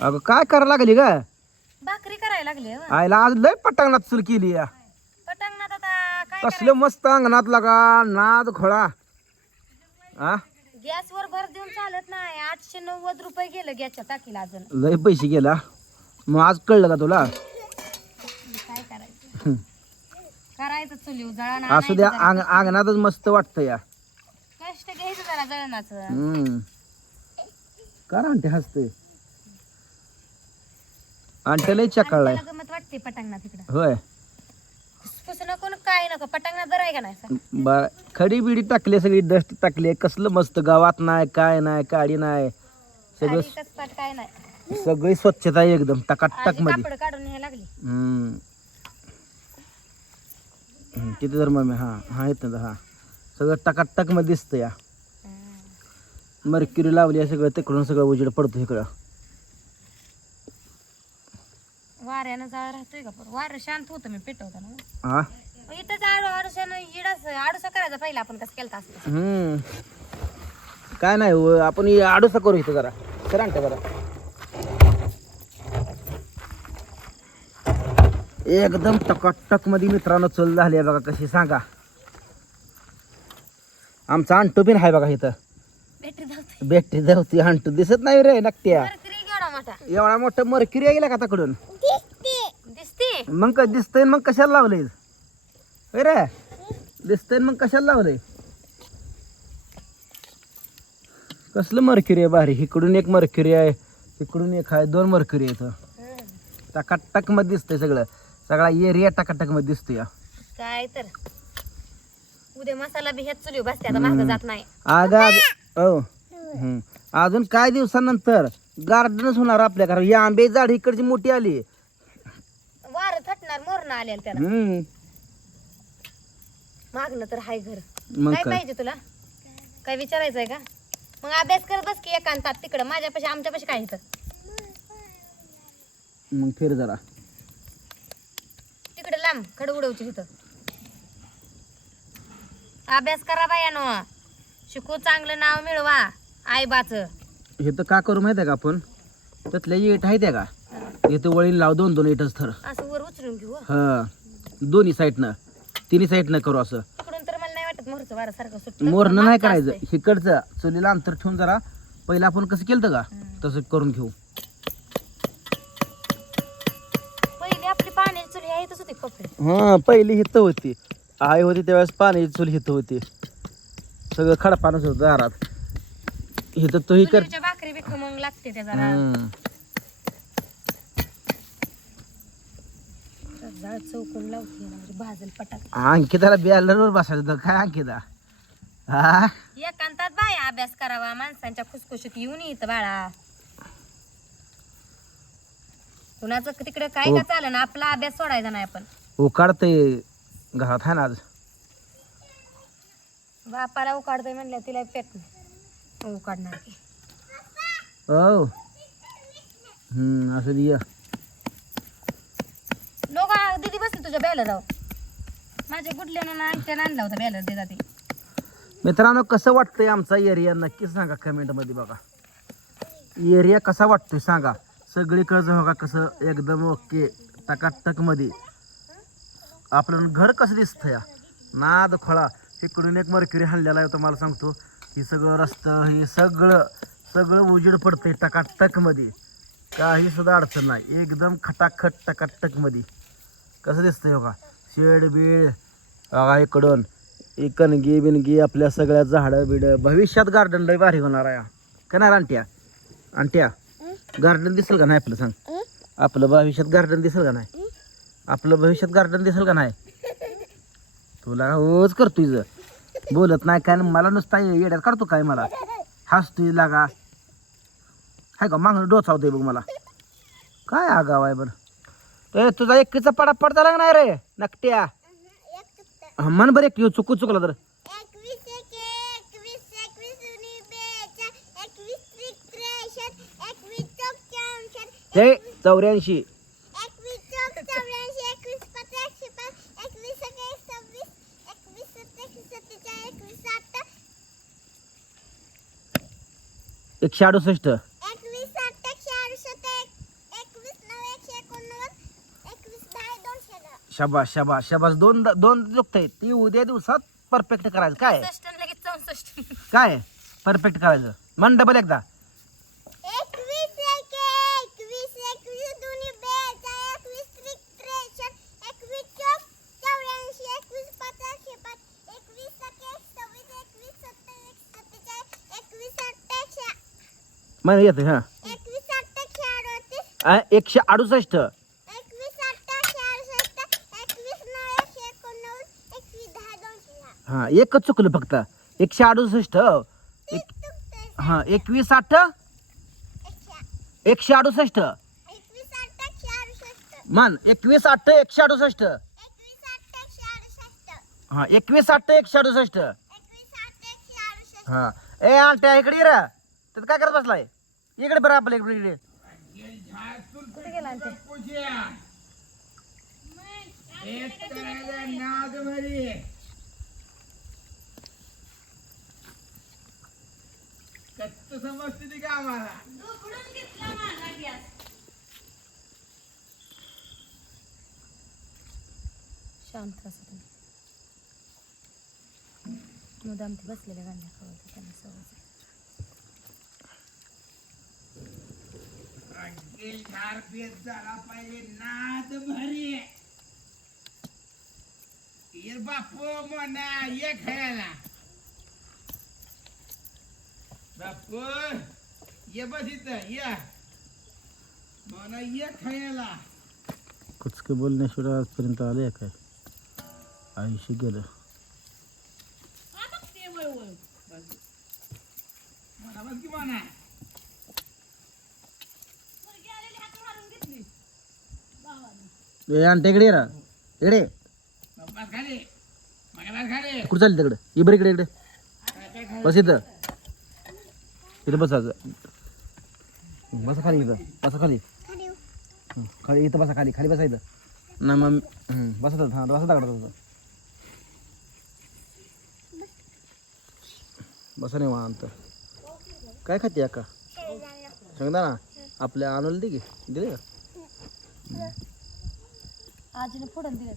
अगं काय करायला लागली ग? भाकरी करायला लागली हो. आईला आज लय पटांगणात चुल केली या. पटांगणात आता काय कसलं मस्त अंगणात लागा नाद खोळा आ? गॅसवर भर देऊन चालत नाही. आठशे नव्वद रुपये गेलं गॅसच्या टाकीला अजून. लय पैसे गेला. मग आज कळलं का तुला? काय करायचं? करायचं चुली असू द्या अंग अंगणातच मस्त वाटतं या. कष्ट घ्यायचं जरा जळणाचं. हम्म. का हसते लय चकाळलाय. त्याला गमत वाटते पटांगणात तिकडं होय. नको न काय नको पटांगणात जर आहे का नाही सर? बर. खडी बिडी टाकली सगळी डस्ट टाकली कसलं मस्त गावात नाही काय नाही काडी नाही. सगळं आधी कसपाट काय नाही. सगळी स्वच्छता आहे एकदम टकाटक आधी मध्ये. कापड काढून लागली. हम्म. हम्म, किती मम्मी हा हा येत हा. सगळं टकाटकमध्ये दिसतं या मर्क्युरी लावली आहे सगळं तिकडून सगळं उजेड पडतो इकडं. वाऱ्यानं जाळ राहतोय का पण वारं शांत होतं मी पेटवताना. हा? इथंच आडू आडूशानं इडाच आडूसा करायचा पहिला आपण कसं केलं असतं हम्म. काय नाही हो, आपण हे आडूसा करू इथं जरा. सर आणते जरा एकदम टकाटकमध्ये मित्रांनो चल झाली आहे बघा कशी सांगा. आमचा अंटू बिन आहे बघा इथं. बॅटरी धावते भेटते धावती अंटू. दिसत नाही रे मरकरी मोठा. एवढा मोठा मरक्युरी गेला का तकडून? मग काय दिसतंय मग कशाला लावलंय? होय रे? दिसतंय मग कशाला लावलंय? कसलं मरक्युरी आहे भारी इकडून एक मरक्युरी आहे इकडून एक आहे दोन मरक्युरी आहेत. टकाटकमध्ये दिसतंय सगळं. सगळा एरिया टकाटकमध्ये दिसतोय. या. काय तर. उद्या मसाला बी हेच चुली बसते आता मागं जात नाही. अगं- हो. अजून काय दिवसानंतर गार्डनच होणार आपल्या कारण ही आंबे झाड इकडची मोठी आली. थटणार मोरण आलेलं त्याला. हम्म. मागणं तर हाय घर. मग काय काय? पाहिजे तुला? काय विचारायचंय का? मग अभ्यास करत बस की एकांतात तिकडं. माझ्यापाशी आमच्यापाशी काय इथं? मग फिर जरा. तिकडे लांब खड उडवची इथं. अभ्यास करा बायानो. शिकू चांगलं नाव मिळवा. आई बाच हे तर का करू माहिती आहे का आपण? त्यातल्या इट त्या का? इथं वळीन लाव दोन दोन इटच थर. असं वर उचलून घेऊ हं. हा. दोन्ही साईडनं तिन्ही साईडनं करू असं. इकडून तर मला नाही वाटत मोरचं वारं सारखं सुटत मोरणं नाही करायचं. इकडचं चुलीला अंतर ठेवून जरा पहिलं आपण कसं केलं का? तसं करून घेऊ. पहिली आपली पाण्याची चुली आहे तसं होती कपडे. हा पहिली हित होती. आई होती त्यावेळेस पाण्याची चूल हित होती. सगळं खडपानच होतं दारात. हिथं तो ही कर चुलीवरच्या भाकरी बी खमंग लागते त्या जरा. हम्म. जाळ चौकून लावते म्हणजे भाजल पटाक अंकिताला बॅलरवर बसायचं होतं. काय अंकिता? हा? एकांतात बाय अभ्यास करावा माणसांच्या खुसखुशीत येऊन येत बाळा. कुणाचं तिकडे काय का चालं ना आपला अभ्यास सोडायचा नाही आपण. उकाडते घरात आहे ना आज? बापाला उकाडतोय म्हणलं तिला पेट उकाडणार की. हो हम्म असं दिया तुझ्या बॅलर माझ्या गुडल्यानं ना आणला होता बॅलर देता ते. मित्रांनो कसं वाटतंय आमचा एरिया? नक्की सांगा कमेंटमध्ये बघा. एरिया कसा वाटतोय सांगा. सगळीकडचं बघा कसं एकदम ओके टकाटकमध्ये आपलं घर कसं दिसतं या नाद खोळा. इकडून एक मरक्युरी हाणलेला आहे तुम्हाला सांगतो. ही सगळं रस्तं हे सगळं सगळं उजेड पडतंय टकाटकमध्ये काही सुद्धा अडचण नाही. एकदम खटाखट टकाटकमध्ये कसं दिसतंय बघा? शेड बीड बघा इकडून. ही कणगी बिनगी आपल्या सगळ्या झाडं बिडं. भविष्यात गार्डन लय भारी होणार आहे. का नाही आणट्या आणट्या गार्डन दिसेल का नाही आपलं सांग? आपलं भविष्यात गार्डन दिसेल का नाही? आपलं भविष्यात गार्डन दिसेल का नाही? तुला होच करतोय ज बोलत नाही काय मला नुसता येड्यात काढतो काय मला? हसतोय लागा. हाय का? मागणं डोचावतोय बघ मला. काय आगाव आहे बरं. ए तुझा एकीचा पडा पडता लाग नाही रे? नकट्या. हा, मन बरं एक चुकू चुकला तर. एकवीस एक एकवीस एकवीस उनी बेचाळ एकवीस त्रिक त्रेसष्ट एकवीस चौक चौसष्ट हे चौऱ्याऐंशी एकवीस चौक चौऱ्याऐंशी एकवीस पाच एकशे पाच एकवीस एक एक सव्वीस एकवीस सत्त एकवीस सत्तेचाळीस एकवीस साठ एकशे अडुसष्ट एकवीस साठ एकशे अडुसष्ट एक शबास शबास शबास. दोन दोन युक्त आहेत. ती उद्या दिवसात परफेक्ट करायचं. काय? लगेच चौसष्ट. काय? परफेक्ट करायचं. मन डबल एकदा. एकवीस एक एकवीस एकवीस दोन्ही बेचाळीस एकवीस त्रिक त्रेसष्ट एकवीस चौक चौऱ्याऐंशी एकवीस पाच एकशे पाच एकवीस सत्त एक सव्वीस एकवीस सत्तर एक सत्तेचाळीस एकवीस अठ्ठ्याऐंशी मन येतं हां. एकवीस अठ्ठ्याऐंशी अडतीस. आ, एकशे अडुसष्ट एकवीस अठ्ठ्याऐंशी अडुसष्ट एकवीस नऊ एकशे एकोणनव्वद एकवीस दहा दोनशे दहा हां एकच चुकलं फक्त. एकशे अडुसष्ट हो. एक हां एकवीस आठ एकशे अडुसष्ट. मान एकवीस आठ एकशे अडुसष्ट. हां एकवीस आठ एकशे अडुसष्ट. हां. ए आलट्या इकडे ये रे. तर काय करत बसलाय? इकडे बरं आपल्या इकडे इकडे. कुठे गेला ते? समजते का आम्हाला शांत असं तुम्ही मुदाम ते बसलेल्या गांड्या खावत त्यांना सवय झाली. झाला पाहिजे नाद भरी ये बापू म्हणा ये खायला बापू ये बस इथं ये. म्हणा ये खायला. कुचके बोलण्याशिवाय आजपर्यंत आले काय? आयुष्य गेलं. म्हणा बस की म्हणा. ए आणते इकडे ये रा. इकडे. बस खाली. म्हणा बस खाली. कुठं चालली तिकडे? ये बरं इकडे इकडे. बस इथं. इथं बसायचं. बसा खाली इथं. बसा खाली. हं, खाली इथं बसा खाली. खाली बसा इथं ना मग हं, बसा तर हां बसा दगडात बसा बसा निवांत. काय खाते अक्का? सांगता ना आपल्या आणून दे की. दिले का? आजीने फोडून दिलं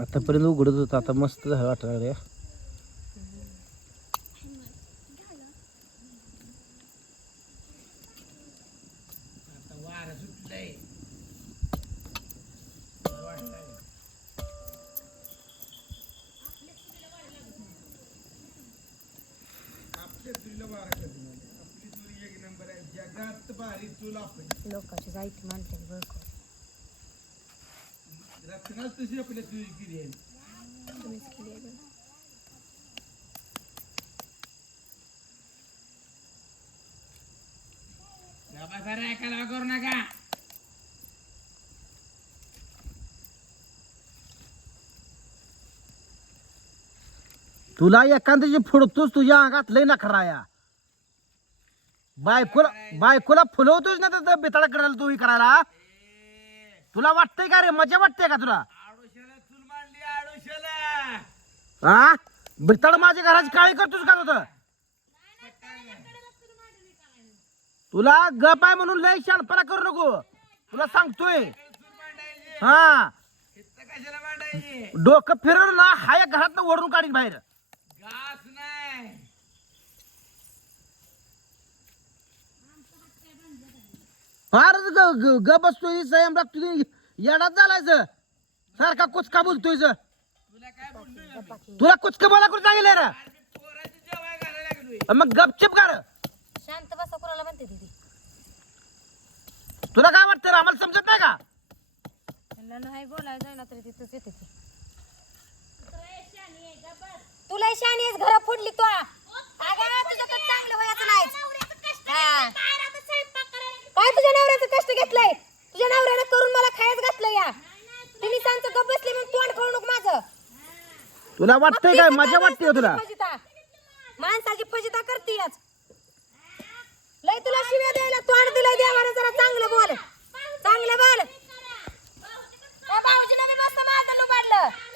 आतापर्यंत उघडत होतं. आता मस्त झालं वाटायला लागलं लोकांची जायची मानते आपल्या चुलीला वारा कसं नाही. आपली चुली एक नंबर आहे जगात भारी चूल आपली लोकांची जायती मानते बळकं रत्नाच तशी आपल्या चुली केली आहे तुम्हीच केली आहे बरं. ऐकायला करू नका तुला एखाद्याची तुझ्या अंगात लय नखरा या बायकोला बायकोला फुलवतोस ना तर बेताळा करायला तुम्ही करायला तुला वाटतंय का रे? मजा वाटते का तुला? चूल मांडली हा बेताळ माझ्या घराची काळी करतोस का तुझं? तुला गप आहे म्हणून लय शानपणा करू नको. तुला सांगतोय. हा. इथं कशाला मांडायची डोकं फिरवलं ना हा या घरात ओढून काढीन बाहेर घास नाही फारच ग ग- ग बसतोय संयम लागतो येणार झालायचं. सारखा कुचका बोलतोय ज. तुला काय बोललोय तुला कुचका बोला करून सांगितलं रे? पोराची जेवाय घालायला लागलोय मग गपचिप कर. शांत बसा कोणाला म्हणते ती तुला काय वाटतं रे? आम्हाला समजत नाही का? त्यांना नाही बोलायला जाईना तरी तिथंच येते ती. तुला शानी आहेस घरा फोडली तो. अगं तुझं तर चांगलं वयाचं नाही. तुझ्या नवऱ्याचं कष्ट घेतलंय. तुझ्या नवऱ्यानं करून मला खायच घातलं या. सांगतो गप बसले मग तोंड खाऊ नको माझं. तुला वाटतंय काय? मजा वाटते तुला? फजिता? माणसाची फजिता करतीयच लय तुला शिव्या द्यायला तोंड द्या मला जरा चांगलं बोल. चांगलं बोल.